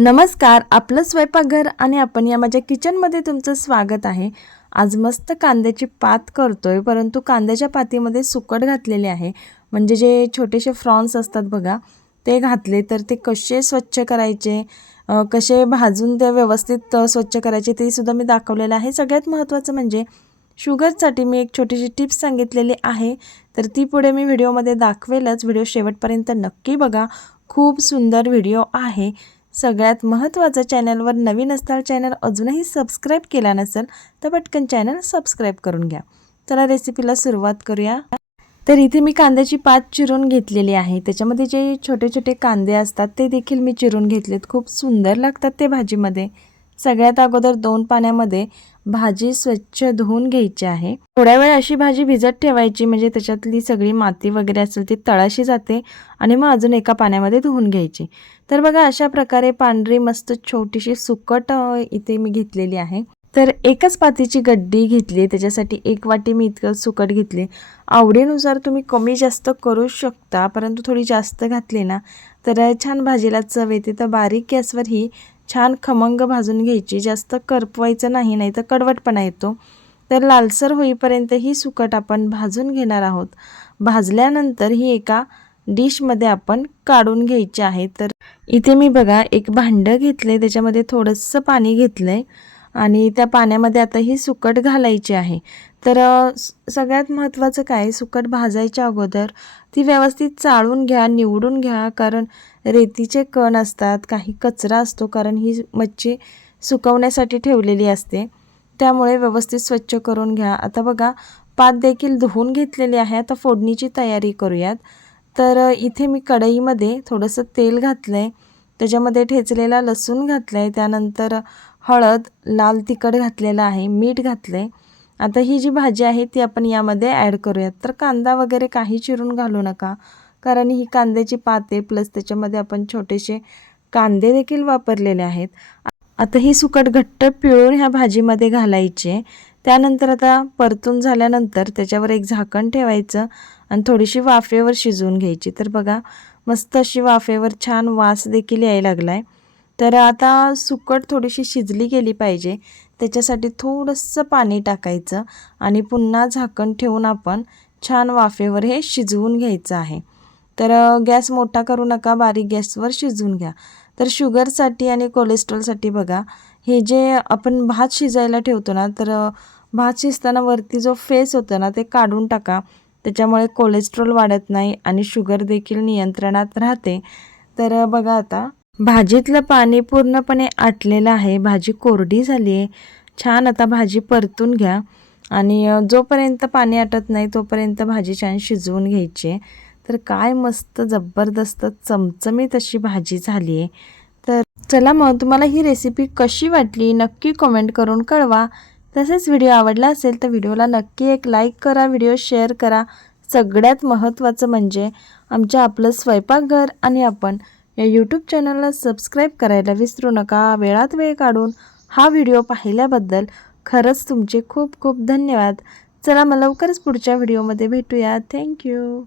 नमस्कार आपलं स्वयंपाकघर आणि आपण या माझ्या किचनमध्ये तुमचं स्वागत आहे. आज मस्त कांद्याची पात करतोय परंतु कांद्याच्या पातीमध्ये सुकट घातलेले आहे. म्हणजे जे छोटेसे फ्रॉन्स असतात बघा ते घातले तर ते कसे स्वच्छ करायचे कसे भाजून ते व्यवस्थित स्वच्छ करायचे ते सुद्धा मी दाखवलेलं आहे. सगळ्यात महत्त्वाचं म्हणजे शुगरसाठी मी एक छोटीशी टिप्स सांगितलेली आहे तर ती पुढे मी व्हिडिओमध्ये दाखवेलच. व्हिडिओ शेवटपर्यंत नक्की बघा. खूप सुंदर व्हिडिओ आहे. सगळ्यात महत्त्वाचं चॅनलवर नवीन असताल चॅनल अजूनही सबस्क्राईब केला नसेल तर पटकन चॅनल सबस्क्राईब करून घ्या. चला रेसिपीला सुरुवात करूया. तर इथे मी कांद्याची पात चिरून घेतलेली आहे. त्याच्यामध्ये जे छोटे छोटे कांदे असतात ते देखील मी चिरून घेतलेत. खूप सुंदर लागतात ते भाजीमध्ये. सगळ्यात अगोदर दोन पाण्यामध्ये भाजी स्वच्छ धुवून घ्यायची आहे. थोड्या वेळ अशी भाजी भिजत ठेवायची म्हणजे त्याच्यातली सगळी माती वगैरे असेल ती तळाशी जाते आणि मग अजून एका पाण्यामध्ये धुवून घ्यायची. तर बघा अशा प्रकारे पांढरी मस्त छोटीशी सुकट इथे मी घेतलेली आहे. तर एकच पातीची गड्डी घेतली त्याच्यासाठी एक वाटी मी इतकं सुकट घेतली आवडीनुसार तुम्ही कमी जास्त करू शकता परंतु थोडी जास्त घातली ना तर छान भाजीला चव येते. तर बारीक गॅसवर ही छान खमंग भाजून घ्यायची जास्त करपवायचं नाही नाही तर कडवटपणा येतो. तर लालसर होईपर्यंत ही सुकट आपण भाजून घेणार आहोत. भाजल्यानंतर ही एका डिशमध्ये आपण काढून घ्यायची आहे. तर इथे मी बघा एक भांडं घेतलं आहे त्याच्यामध्ये थोडंसं पाणी घेतलं आहे आणि त्या पाण्यामध्ये आता ही सुकट घालायची आहे. तर सगळ्यात महत्त्वाचं काय? सुकट भाजायच्या अगोदर ती व्यवस्थित चाळून घ्या निवडून घ्या कारण रेतीचे कण असतात काही कचरा असतो कारण ही मच्छी सुकवण्यासाठी ठेवलेली असते. त्यामुळे व्यवस्थित स्वच्छ करून घ्या. आता बघा पात देखील धुवून घेतलेली आहे. आता फोडणीची तयारी करूयात. तर इथे मी कढईमध्ये थोडंसं तेल घातलं आहे त्याच्यामध्ये ठेचलेला लसूण घातला आहे त्यानंतर हळद लाल तिखट घातलेलं आहे मीठ घातलं आहे आता ही जी भाजी आहे ती आपण यामध्ये ॲड करूयात. तर कांदा वगैरे काही चिरून घालू नका कारण ही कांद्याची पात आहे प्लस त्याच्यामध्ये आपण छोटेसे कांदे देखील वापरलेले आहेत. आता ही सुकट घट्ट पिळून ह्या भाजीमध्ये घालायचे. त्यानंतर आता परतून झाल्यानंतर त्याच्यावर एक झाकण ठेवायचं आणि थोडीशी वाफेवर शिजवून घ्यायची. तर बघा मस्त अशी वाफेवर छान वास देखील यायला लागला आहे तर आता सुकट थोडीशी शिजली गेली पाहिजे. त्याच्यासाठी थोडंसं पाणी टाकायचं आणि पुन्हा झाकण ठेवून आपण छान वाफेवर हे शिजवून घ्यायचं आहे. तर गॅस मोठा करू नका बारीक गॅसवर शिजवून घ्या. तर शुगरसाठी आणि कोलेस्ट्रॉलसाठी बघा हे जे आपण भात शिजायला ठेवतो ना तर भात शिजताना वरती जो फेस होतो ना ते काढून टाका. त्याच्यामुळे कोलेस्ट्रॉल वाढत नाही आणि शुगर देखील नियंत्रणात राहते. तर बघा आता भाजीतलं पाणी पूर्णपणे आटलेलं आहे. भाजी कोरडी झाली आहे. छान आता भाजी परतून घ्या. आणि जोपर्यंत पाणी आटत नाही तोपर्यंत भाजी छान शिजवून घ्यायची आहे. तर काय मस्त जबरदस्त चमचमीत अशी भाजी झाली आहे. तर चला मग तुम्हाला ही रेसिपी कशी वाटली नक्की कमेंट करून कळवा. तसेच व्हिडिओ आवडला असेल तर व्हिडिओला नक्की एक लाईक करा व्हिडिओ शेअर करा. सगळ्यात महत्त्वाचं म्हणजे आमच्या आपलं स्वयंपाकघर आणि आपण या यूट्यूब चॅनलला सबस्क्राईब करायला विसरू नका. वेळात वेळ काढून हा व्हिडिओ पाहिल्याबद्दल खरंच तुमचे खूप खूप धन्यवाद. चला मग लवकरच पुढच्या व्हिडिओमध्ये भेटूया. थँक्यू